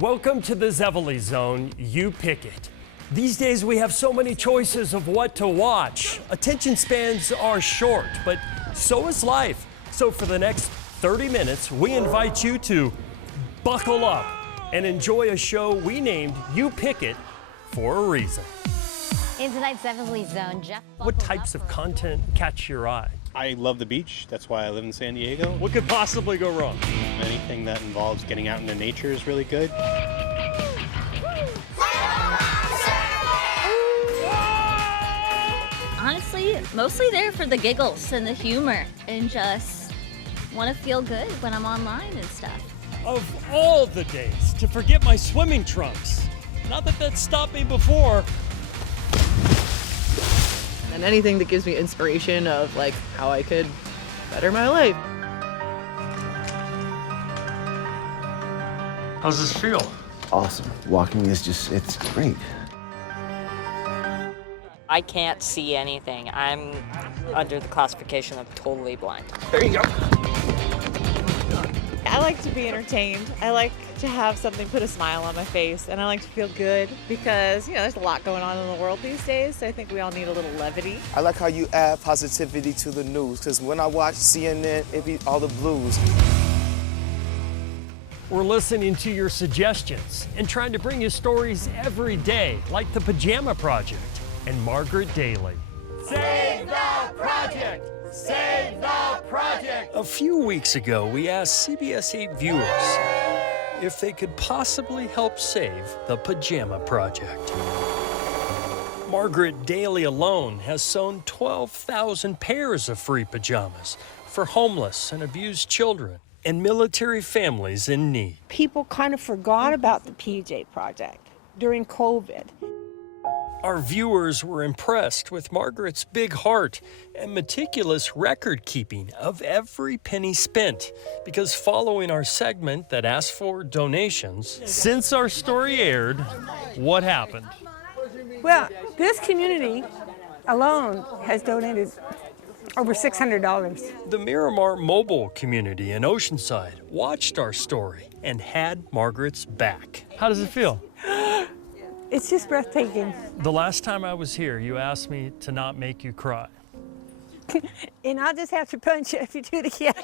Welcome to the Zevely Zone. You pick it. These days we have so many choices of what to watch. Attention spans are short, but so is life. So for the next 30 minutes, we invite you to buckle up and enjoy a show we named You Pick It for a reason. In tonight's Zevely Zone, Jeff. What types of content catch your eye? I love the beach. That's why I live in San Diego. What could possibly go wrong? Anything that involves getting out into nature is really good. Honestly, mostly there for the giggles and the humor and just want to feel good when I'm online and stuff. Of all the days to forget my swimming trunks. Not that that stopped me before. And anything that gives me inspiration of like how I could better my life. How's this feel? Awesome. Walking is just, it's great. I can't see anything. I'm under the classification of totally blind. There you go. I like to be entertained. I like to have something put a smile on my face, and I like to feel good because, there's a lot going on in the world these days, so I think we all need a little levity. I like how you add positivity to the news, because when I watch CNN, it be all the blues. We're listening to your suggestions and trying to bring you stories every day, like the Pajama Project and Margaret Daly. Save the project! Save the project! A few weeks ago, we asked CBS 8 viewers if they could possibly help save the Pajama Project. Margaret Daly alone has sewn 12,000 pairs of free pajamas for homeless and abused children and military families in need. People kind of forgot about the PJ Project during COVID. Our viewers were impressed with Margaret's big heart and meticulous record keeping of every penny spent, because following our segment that asked for donations, since our story aired, what happened? Well, this community alone has donated over $600. The Miramar mobile community in Oceanside watched our story and had Margaret's back. How does it feel? It's just breathtaking. The last time I was here, you asked me to not make you cry. And I'll just have to punch you if you do it again.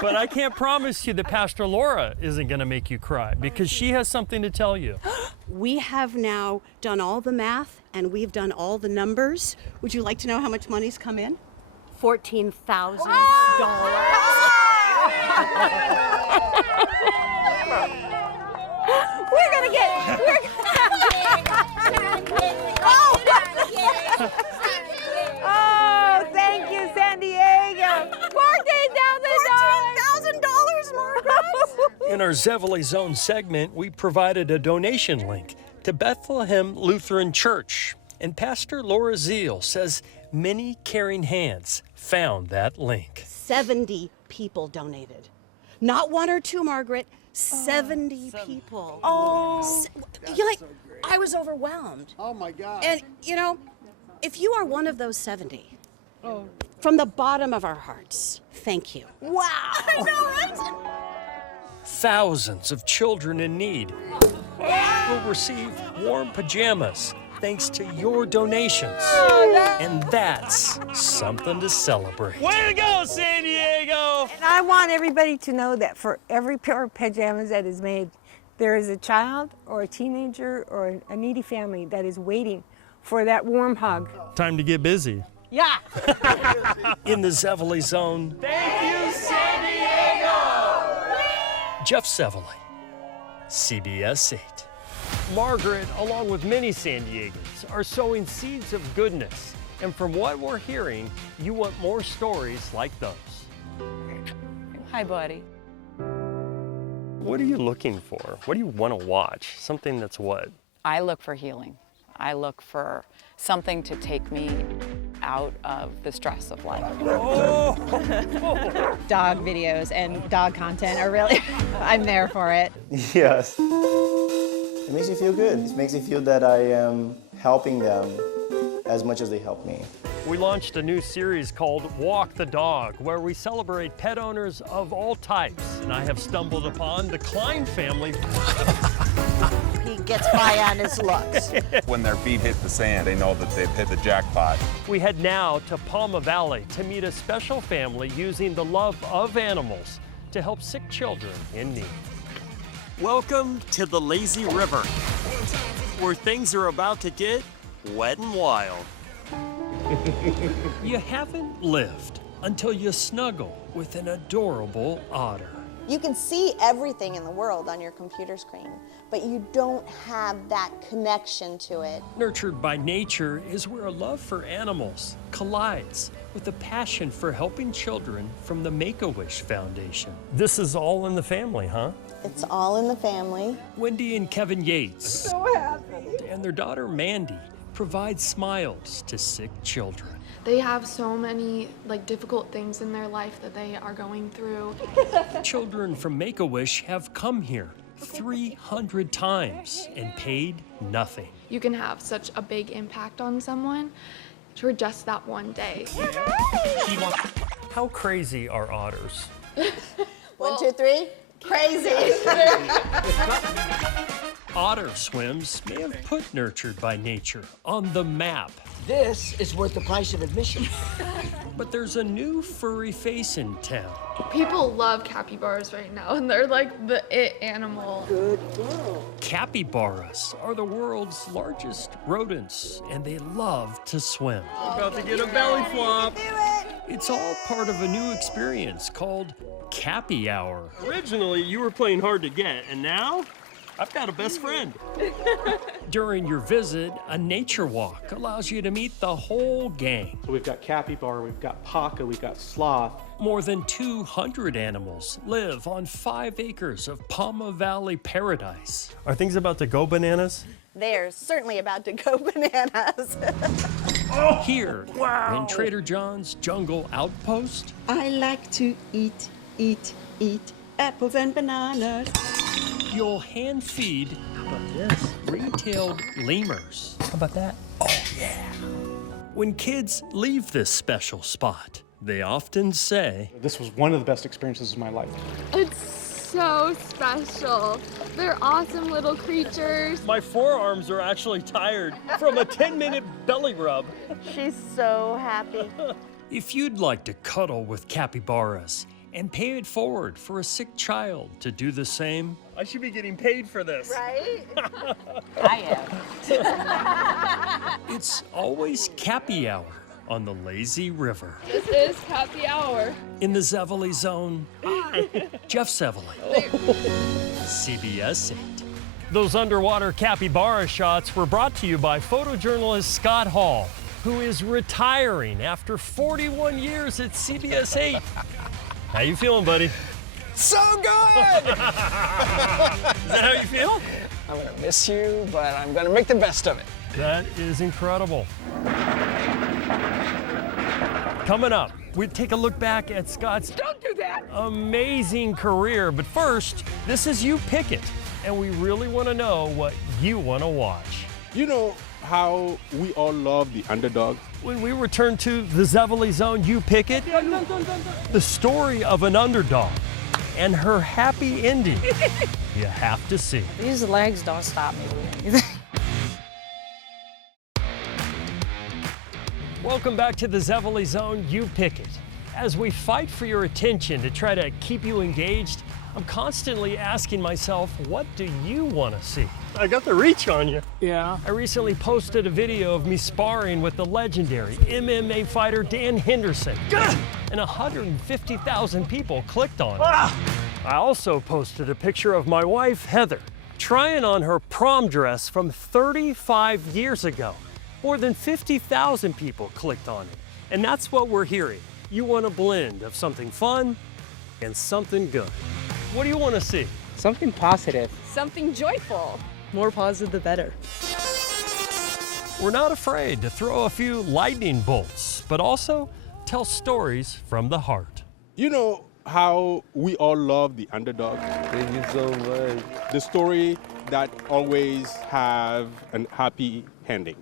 But I can't promise you that Pastor Laura isn't going to make you cry, because she has something to tell you. We have now done all the math and we've done all the numbers. Would you like to know how much money's come in? $14,000. We're gonna get. Oh, thank you, San Diego. $14,000, Margaret. In our Zevely Zone segment, we provided a donation link to Bethlehem Lutheran Church, and Pastor Laura Zeal says many caring hands found that link. 70 people donated. Not one or two, Margaret. 70 people. Oh, I was overwhelmed. Oh my God. And, if you are one of those 70, from the bottom of our hearts, thank you. wow. I know, right? Thousands of children in need will receive warm pajamas thanks to your donations. And that's something to celebrate. Way to go, San Diego! And I want everybody to know that for every pair of pajamas that is made, there is a child or a teenager or a needy family that is waiting for that warm hug. Time to get busy. Yeah. In the Zevely Zone. Thank you, San Diego! Jeff Zevely, CBS 8. Margaret, along with many San Diegans, are sowing seeds of goodness. And from what we're hearing, you want more stories like those. Hi, buddy. What are you looking for? What do you want to watch? Something that's what? I look for healing. I look for something to take me out of the stress of life. Oh! Dog videos and dog content are really, I'm there for it. Yes. It makes me feel good. It makes me feel that I am helping them as much as they help me. We launched a new series called Walk the Dog, where we celebrate pet owners of all types. And I have stumbled upon the Klein family. He gets by on his looks. When their feet hit the sand, they know that they've hit the jackpot. We head now to Palma Valley to meet a special family using the love of animals to help sick children in need. Welcome to the lazy river, where things are about to get wet and wild. You haven't lived until you snuggle with an adorable otter. You can see everything in the world on your computer screen, but you don't have that connection to it. Nurtured by nature is where a love for animals collides with a passion for helping children from the Make-A-Wish Foundation. This is all in the family, huh? It's all in the family. Wendy and Kevin Yates. So happy. And their daughter Mandy provide smiles to sick children. They have so many difficult things in their life that they are going through. Children from Make-A-Wish have come here 300 times and paid nothing. You can have such a big impact on someone for just that one day. How crazy are otters? 1, 2, 3. Crazy. Otter swims may have put Nurtured by Nature on the map. This is worth the price of admission. But there's a new furry face in town. People love capybaras right now, and they're like the it animal. Good girl. Capybaras are the world's largest rodents, and they love to swim. About to get a belly flop. It's all part of a new experience called Cappy Hour. Originally, you were playing hard to get, and now I've got a best friend. During your visit, a nature walk allows you to meet the whole gang. So we've got capybara, we've got paca, we've got sloth. More than 200 animals live on 5 acres of Palma Valley paradise. Are things about to go bananas? They're certainly about to go bananas. Here in Trader John's Jungle Outpost, I like to eat apples and bananas. you'll hand feed, how about this, ring-tailed lemurs. How about that? Oh, yeah. When kids leave this special spot, they often say, "This was one of the best experiences of my life." It's so special. They're awesome little creatures. My forearms are actually tired from a 10-minute belly rub. She's so happy. If you'd like to cuddle with capybaras and pay it forward for a sick child to do the same, I should be getting paid for this. Right? I am. It's always Cappy Hour on the lazy river. This is Happy Hour. In the Zevely Zone, hi, Jeff Zevely, CBS 8. Those underwater capybara shots were brought to you by photojournalist Scott Hall, who is retiring after 41 years at CBS 8. How you feeling, buddy? So good! Is that how you feel? I'm gonna miss you, but I'm gonna make the best of it. That is incredible. Coming up, we take a look back at Scott's amazing career. But first, this is You Pick It, and we really want to know what you want to watch. You know how we all love the underdog? When we return to the Zevely Zone, You Pick It, the story of an underdog and her happy ending. You have to see. These legs don't stop me doing anything. Welcome back to the Zevely Zone, You Pick It. As we fight for your attention to try to keep you engaged, I'm constantly asking myself, what do you want to see? I got the reach on you. Yeah. I recently posted a video of me sparring with the legendary MMA fighter Dan Henderson, and 150,000 people clicked on it. I also posted a picture of my wife, Heather, trying on her prom dress from 35 years ago. More than 50,000 people clicked on it. And that's what we're hearing. You want a blend of something fun and something good. What do you want to see? Something positive. Something joyful. More positive, the better. We're not afraid to throw a few lightning bolts, but also tell stories from the heart. You know how we all love the underdog? Thank you so much. The story that always have a happy ending.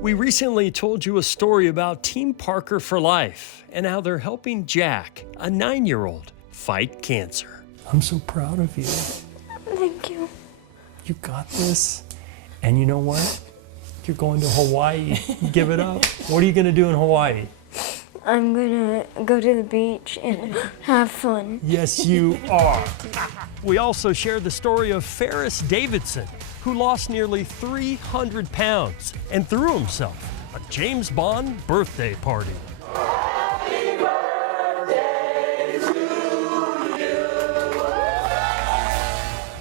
We recently told you a story about Team Parker for Life and how they're helping Jack, a 9-year-old, fight cancer. I'm so proud of you. Thank you. You got this. And you know what? You're going to Hawaii. Give it up. What are you going to do in Hawaii? I'm gonna go to the beach and have fun. Yes, you are. We also shared the story of Ferris Davidson, who lost nearly 300 pounds and threw himself a James Bond birthday party. Happy birthday to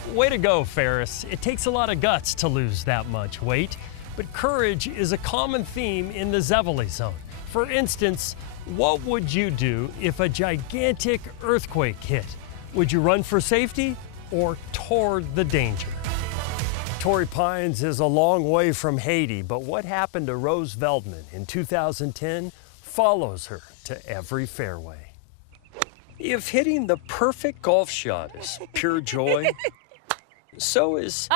you. Way to go, Ferris. It takes a lot of guts to lose that much weight, but courage is a common theme in the Zevely Zone. For instance, what would you do if a gigantic earthquake hit? Would you run for safety or toward the danger? Torrey Pines is a long way from Haiti, but what happened to Rose Veldman in 2010 follows her to every fairway. If hitting the perfect golf shot is pure joy, so is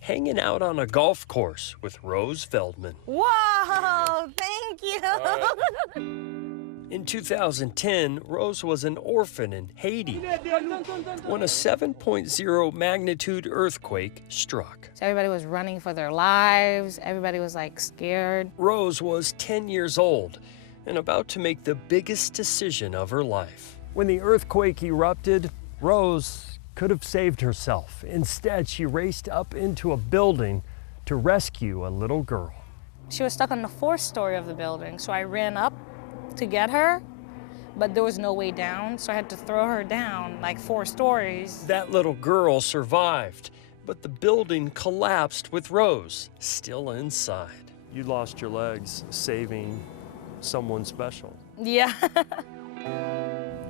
hanging out on a golf course with Rose Veldman. Whoa, thank you. In 2010, Rose was an orphan in Haiti when a 7.0 magnitude earthquake struck. So everybody was running for their lives. Everybody was like scared. Rose was 10 years old and about to make the biggest decision of her life. When the earthquake erupted, Rose could have saved herself. Instead, she raced up into a building to rescue a little girl. She was stuck on the 4th story of the building, so I ran up to get her, but there was no way down, so I had to throw her down like 4 stories. That little girl survived, but the building collapsed with Rose still inside. You lost your legs saving someone special. Yeah.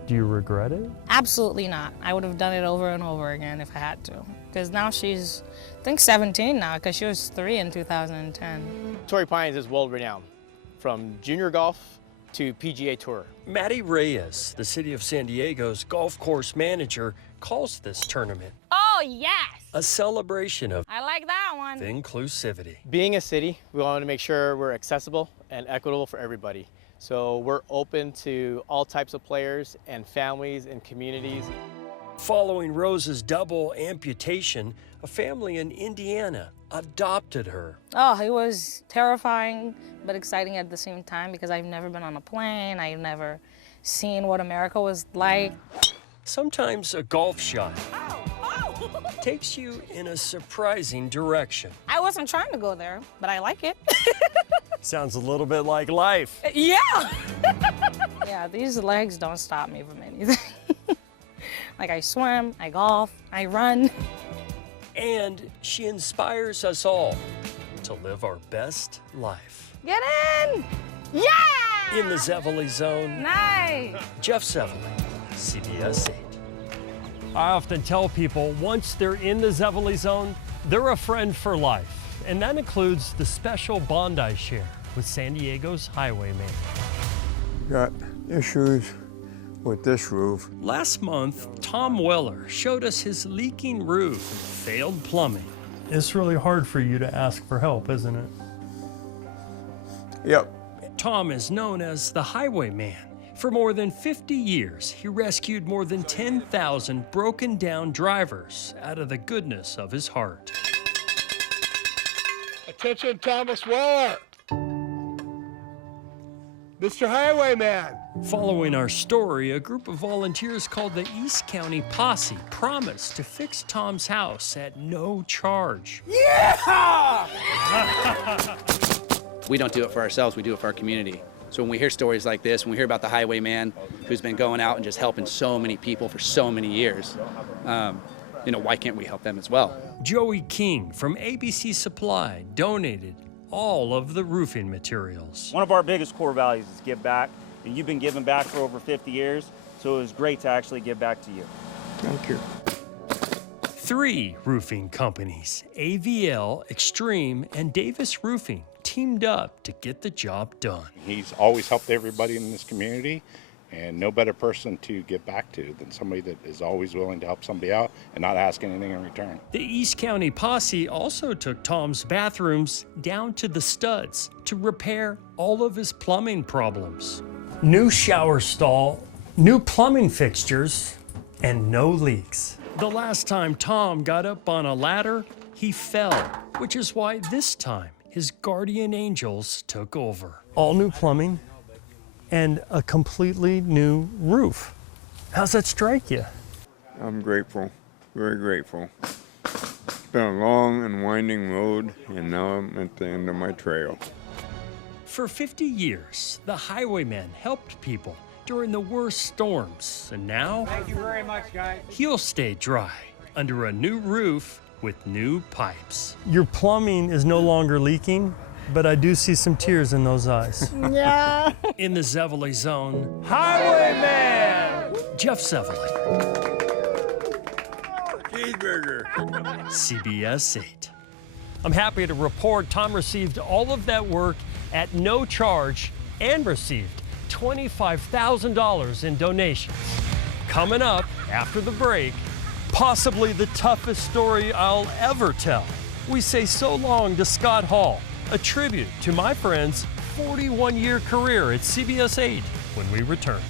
Do you regret it? Absolutely not. I would have done it over and over again if I had to. Because now she's, I think 17 now, because she was 3 in 2010. Torrey Pines is world renowned, from junior golf to PGA Tour. Matty Reyes, the city of San Diego's golf course manager, calls this tournament Oh, yes! a celebration of I like that one. inclusivity. Being a city, we want to make sure we're accessible and equitable for everybody. So we're open to all types of players and families and communities. Following Rose's double amputation, a family in Indiana adopted her. Oh, it was terrifying, but exciting at the same time because I've never been on a plane. I've never seen what America was like. Sometimes a golf shot takes you in a surprising direction. I wasn't trying to go there, but I like it. Sounds a little bit like life. Yeah! Yeah, these legs don't stop me from anything. Like I swim, I golf, I run. And she inspires us all to live our best life. Get in! Yeah! In the Zevely Zone, Nice! Jeff Zevely, CBS 8. I often tell people once they're in the Zevely Zone, they're a friend for life. And that includes the special Bondi Share with San Diego's Highwayman. Got issues with this roof. Last month, Tom Weller showed us his leaking roof and failed plumbing. It's really hard for you to ask for help, isn't it? Yep. Tom is known as the Highwayman. For more than 50 years, he rescued more than 10,000 broken down drivers out of the goodness of his heart. Attention, Thomas Weller. Mr. Highwayman. Following our story, a group of volunteers called the East County Posse promised to fix Tom's house at no charge. Yeah! We don't do it for ourselves, we do it for our community. So when we hear stories like this, when we hear about the Highwayman who's been going out and just helping so many people for so many years, why can't we help them as well? Joey King from ABC Supply donated all of the roofing materials. One of our biggest core values is give back, and you've been giving back for over 50 years, so it was great to actually give back to you. Thank you. 3 roofing companies, AVL, Extreme, and Davis Roofing, teamed up to get the job done. He's always helped everybody in this community, And no better person to give back to than somebody that is always willing to help somebody out and not ask anything in return. The East County posse also took Tom's bathrooms down to the studs to repair all of his plumbing problems. New shower stall, new plumbing fixtures, and no leaks. The last time Tom got up on a ladder, he fell, which is why this time his guardian angels took over. All new plumbing and a completely new roof. How's that strike you? I'm grateful, very grateful. It's been a long and winding road, and now I'm at the end of my trail. For 50 years, the Highwayman helped people during the worst storms, and now Thank you very much, guys. he'll stay dry under a new roof with new pipes. Your plumbing is no longer leaking, but I do see some tears in those eyes. Yeah. In the Zevely Zone, Highwayman! Jeff Zevely, Cheeseburger. CBS 8. I'm happy to report Tom received all of that work at no charge and received $25,000 in donations. Coming up after the break, possibly the toughest story I'll ever tell. We say so long to Scott Hall, a tribute to my friend's 41-year career at CBS 8 when we return.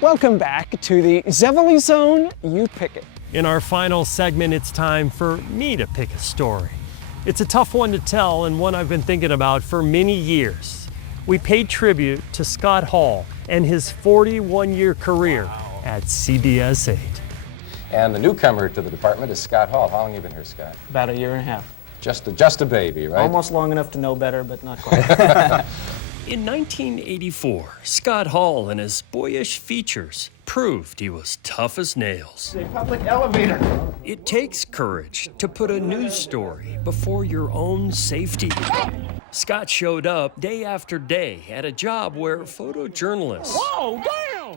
Welcome back to the Zevely Zone. You pick it. In our final segment, it's time for me to pick a story. It's a tough one to tell and one I've been thinking about for many years. We paid tribute to Scott Hall and his 41-year career at CBS 8. And the newcomer to the department is Scott Hall. How long have you been here, Scott? About a year and a half. Just a baby, right? Almost long enough to know better, but not quite. In 1984, Scott Hall and his boyish features proved he was tough as nails. A public elevator. It takes courage to put a news story before your own safety. Scott showed up day after day at a job where photojournalists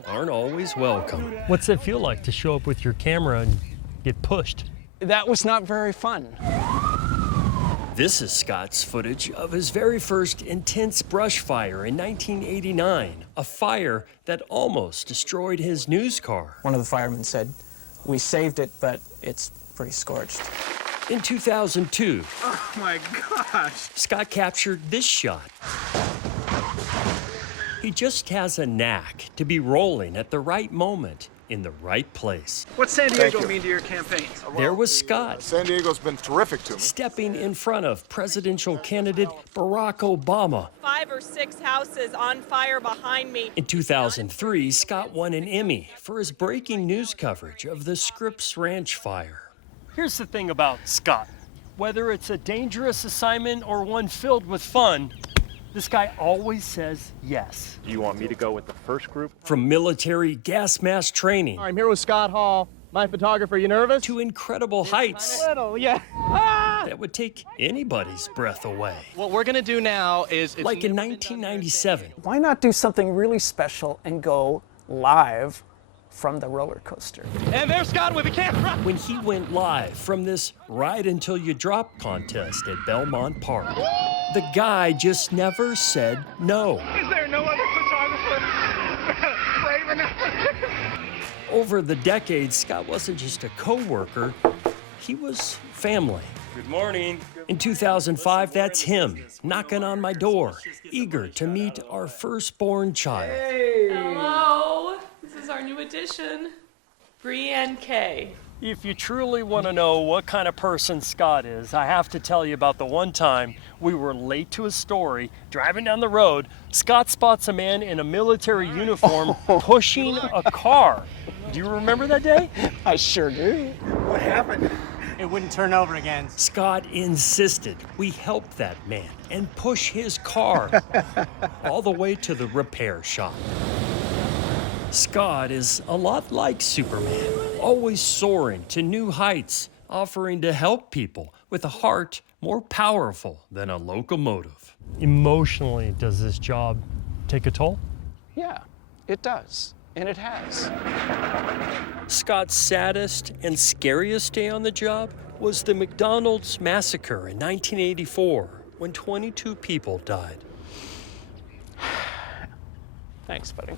aren't always welcome. What's it feel like to show up with your camera and get pushed? That was not very fun. This is Scott's footage of his very first intense brush fire in 1989, a fire that almost destroyed his news car. One of the firemen said, "We saved it, but it's pretty scorched." In 2002, Oh my gosh! Scott captured this shot. He just has a knack to be rolling at the right moment in the right place. What's San Diego mean to your campaign? There was Scott, San Diego's been terrific to me. stepping in front of presidential candidate Barack Obama. 5 or 6 houses on fire behind me. In 2003, Scott won an Emmy for his breaking news coverage of the Scripps Ranch fire. Here's the thing about Scott. Whether it's a dangerous assignment or one filled with fun, this guy always says yes. Do you want me to go with the first group? From military gas mask training I'm here with Scott Hall, my photographer. You nervous? to incredible heights Little, yeah. that would take anybody's breath away. What we're gonna do now is Like in 1997, Why not do something really special and go live from the roller coaster? And there's Scott with the camera. when he went live from this Ride Until You Drop contest at Belmont Park. The guy just never said no. Is there no other photographer brave enough? Over the decades, Scott wasn't just a co-worker, he was family. Good morning. In 2005, that's him, knocking on my door, eager to meet our firstborn child. Hello. This is our new addition, Brienne K. If you truly want to know what kind of person Scott is, I have to tell you about the one time we were late to a story, driving down the road. Scott spots a man in a military uniform pushing a car. Do you remember that day? I sure do. What happened? It wouldn't turn over again. Scott insisted we help that man and push his car all the way to the repair shop. Scott is a lot like Superman, always soaring to new heights, offering to help people with a heart more powerful than a locomotive. Emotionally, does this job take a toll? Yeah, it does. And it has. Scott's saddest and scariest day on the job was the McDonald's massacre in 1984, when 22 people died. Thanks, buddy.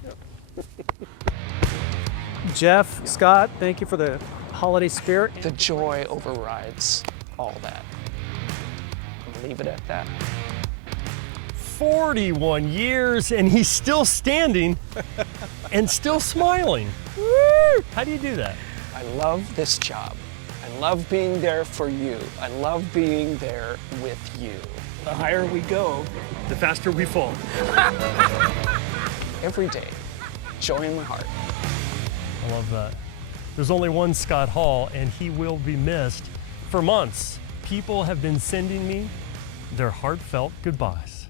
Jeff, Scott, thank you for the holiday spirit. The joy overrides all that. I'll leave it at that. 41 years and he's still standing and still smiling. Woo! How do you do that? I love this job. I love being there for you. I love being there with you. The higher we go, the faster we fall. Every day, joy in my heart. I love that. There's only one Scott Hall, and he will be missed. For months, people have been sending me their heartfelt goodbyes.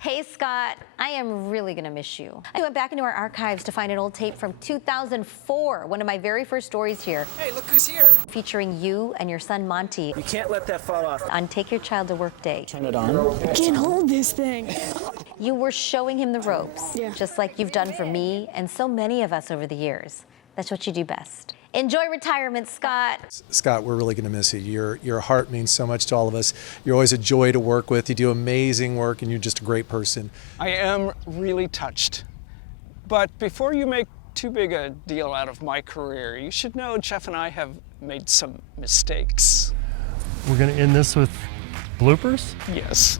Hey, Scott, I am really gonna miss you. I went back into our archives to find an old tape from 2004, one of my very first stories here. Hey, look who's here. Featuring you and your son, Monty. You can't let that fall off. On Take Your Child to Work Day. Turn it on. I can't hold this thing. You were showing him the ropes, Yeah. just like you've done for me and so many of us over the years. That's what you do best. Enjoy retirement, Scott. Scott, we're really going to miss you. Your heart means so much to all of us. You're always a joy to work with. You do amazing work, and you're just a great person. I am really touched. But before you make too big a deal out of my career, you should know Jeff and I have made some mistakes. We're gonna end this with bloopers? Yes.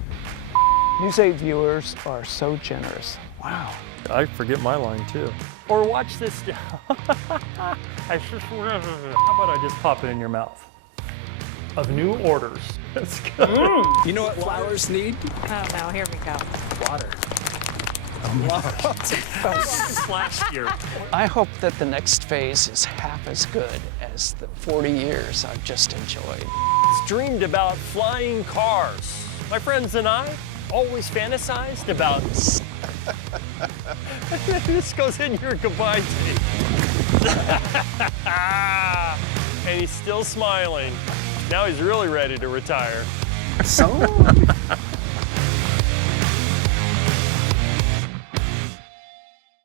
Newsay viewers are so generous. Wow. I forget my line too. Or watch this. How about I just pop it in your mouth? Of new orders. Let's go. You know what flowers need? Oh no, here we go. Water. Last year. I hope that the next phase is half as good as the 40 years I've just enjoyed. Dreamed about flying cars. My friends and I always fantasized about. This goes in your goodbye tape. And he's still smiling. Now he's really ready to retire. So?